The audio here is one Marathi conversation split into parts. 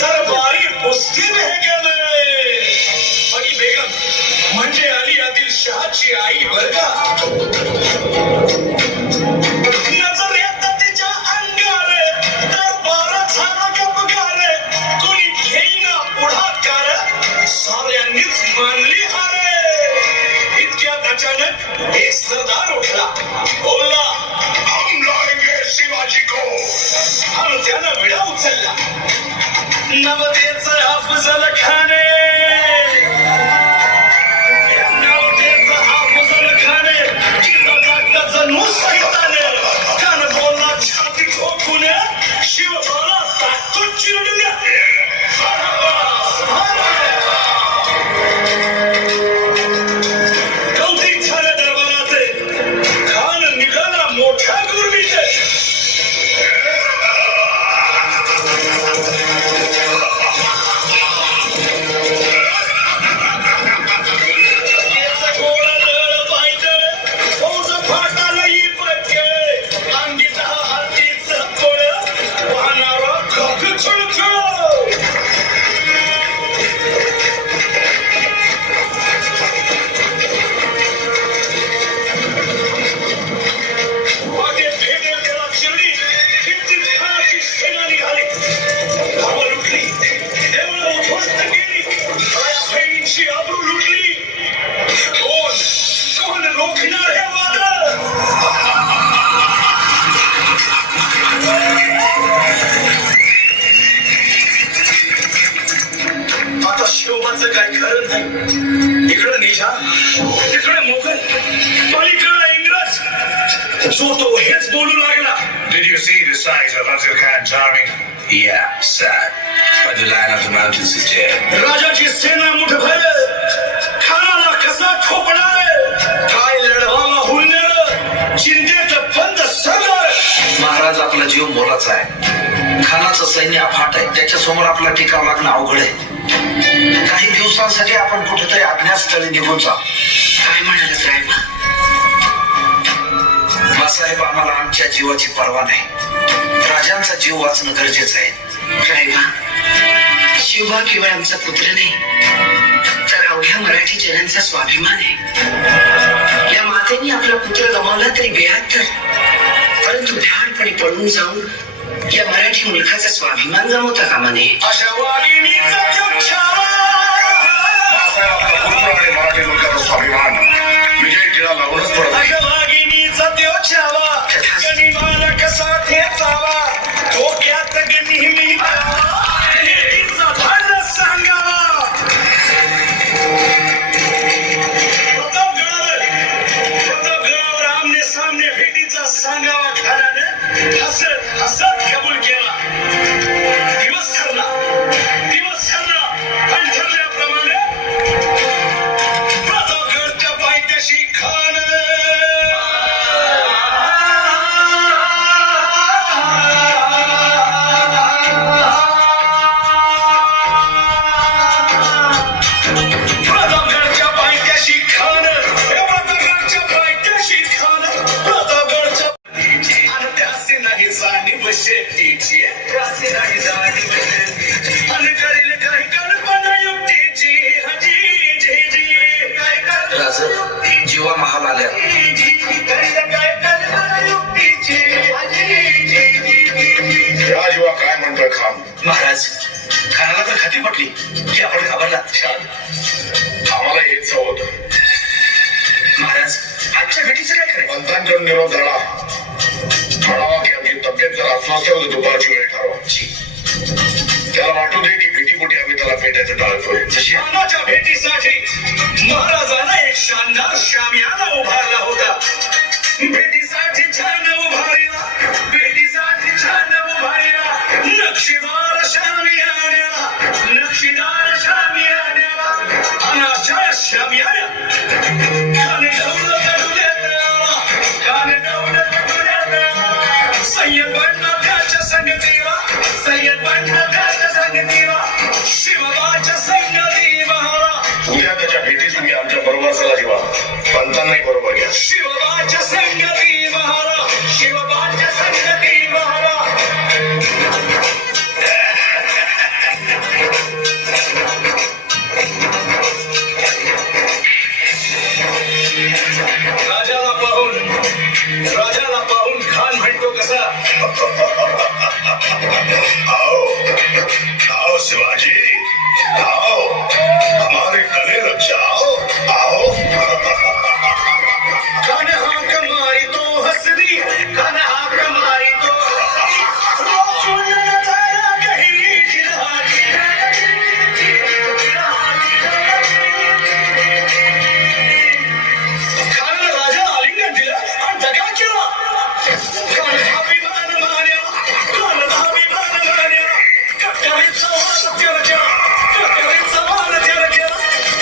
दरबारी पुस्ती बडी बेगम म्हणजे अली आदिल शहाची आई वर्गा नजर येतात तिच्या अंगारे दरबार झाला गपगार कोणी घेईना पुढाकार साऱ्यांनीच मानली हारे इतक्यात अचानक एक सरदार उठला बोलला हम लाएंगे शिवाजी को हम त्यानं विडा उचलला नवतेचं अफजल खाने नवतेचं अफजल खाने जिथं जागताचं नुसताने कान बोलला छाती ठोकून शिवबाला ताकद चिरडून कौतिक झालं दरबाराचे खान निघाला मोठ्या गुरमीचे काय खरं नाही इकडे निजाम इकडे मोगल पलीकडे इंग्रज जो तो हेच बोलू लागला. Did you see the size of Azir Khan's army? Yeah, sad. But the line of the mountains is dead. राजाची सेना मुठभर खानाला कसा ठोपणार काय लढवावा हुंदर चिंतेचं पंत सरदार. महाराज आपला जीव मोलाचा आहे. खानाचं सैन्य अफाट आहे. त्याच्यासमोर आपला टिकाव लागणं अवघड आहे. काही दिवसांसाठी आपण कुठेतरी अज्ञातस्थळी निघून जा. काय म्हणालात रायबा? बासाहेब आम्हाला आमच्या जीवाची पर्वा नाही. राजांचा जीव वाचणं गरजेचं आहे. रायबा, शिवबा केवळ आमचा पुत्र नाही तर अवघ्या मराठी जनांचा स्वाभिमान आहे. या मातेने आपला पुत्र गमावला तरी बेहत्तर, परंतु भ्याडपणे पळून जाऊन या मराठी मुलखाचा स्वाभिमान गमावता कामा नये. अशा वाघिणीचा जग छावा आणि मराठी मुलखाचा स्वाभिमान विजय टिळा लावूनच पडत. अशा वाघिणीचा देव छावा गनिमाला कसा ठेचावा डोक्यात नेहमी भेटीचा धाड सांगावा. प्रतापगडावर आमने सामने भेटीचा सांगावा घराने हसत हसत कबूल केला. दिवस ठरला आणि ठरल्याप्रमाणे प्रतापगडच्या पायथ्याशी खान प्रतापगडच्या पायथ्याशी खान आणि त्याचे नाही जाणीव शेतीची आणि करील काही कल्पना युक्तीची हजी जी जी काय राज जीवा महाल आल्या. राजवा काय म्हणतोय खान? महाराज खानाला तर खाती पटली की आपण घाबरला. आम्हाला हेच हवं होतं. महाराज आजच्या भेटीचं काय खरं? पंतांकडून निरोप झाला म्हणावा की आमची तब्येत जर अस्वस्थ होती दुपारची वेळ ठरवायची. त्याला वाटू दे की भेटीपोटी आम्ही त्याला भेटायचं टाळतोय. खानाच्या भेटीसाठी महाराजांना एक शानदार शामियाना उभारला होता. भेटीसाठी छान पंतांनाही बरोबर घ्या. शिवबाच्या संगती महाराज, शिवबाच्या संगती महाराज. राजाला पाहून खान म्हणतो कसा? आओ आओ शिवाजी, आओ हमारे गले लग जाओ. आओ खान हाक मारितो हसरी, खान हाक मारितो हसरी. रोजून जाया गहिरी जिरहाची. खानाला राजा आलिंगन दिलं आणि दगा केला. खानाला अभिमान मान्या, खानाला अभिमान मान्या. कट्यारीत सवाल चर्चा, कट्यारीत सवाल चर्चा.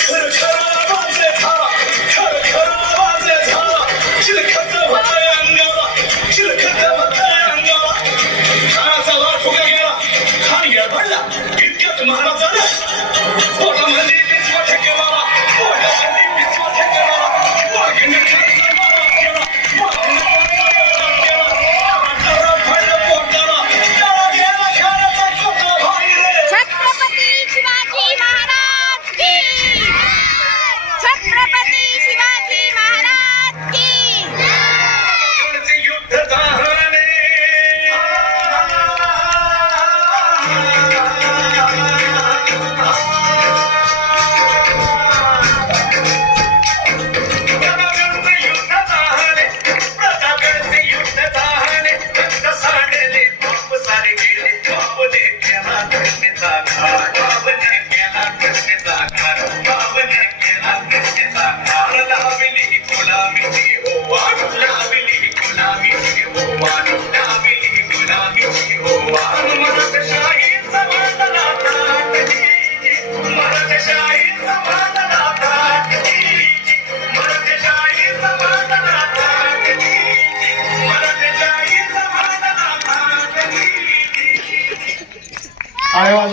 खरं खरं आवाज झाला, खरं खरं आवाज झाला. चिलखत होतंय अंगाला, चिलखत होतंय अंगाला. खानाचा वार फुगा गेला, खान गडबडला. इतक्यात महाराजाला पोटामध्ये पिचवा ठेकेवाला, पोटामध्ये पिचवा ठेकेवाला. वाघिणी खानचा मारा केला, वाघिणी खानचा मारा केला. वाटारा पडलं पोटाला, त्याला गेला खानाचा कोटा भाई रे. छत्रपती शिवाजी महाराज की छत्रपती शिवाजी महाराज की कोणते युद्ध झाले. प्रतापगडचे युद्ध झाले, प्रतापगडचे युद्ध झाले. रक्त सांडले, पाप सारे गेले. बाबने केला घटनेचा घात, बाबने केला घटनेचा घात, बाबने केला घटनेचा घात. लावली गुलामीची ओवाळ, लावली गुलामीची ओवाळ, लावली गुलामीची ओवाळ. मराठशाहीचा मानला ताटली, मराठशाहीचा मानला ताटली, मराठशाहीचा मानला ताटली, मराठशाहीचा मानला ताटली. आवाज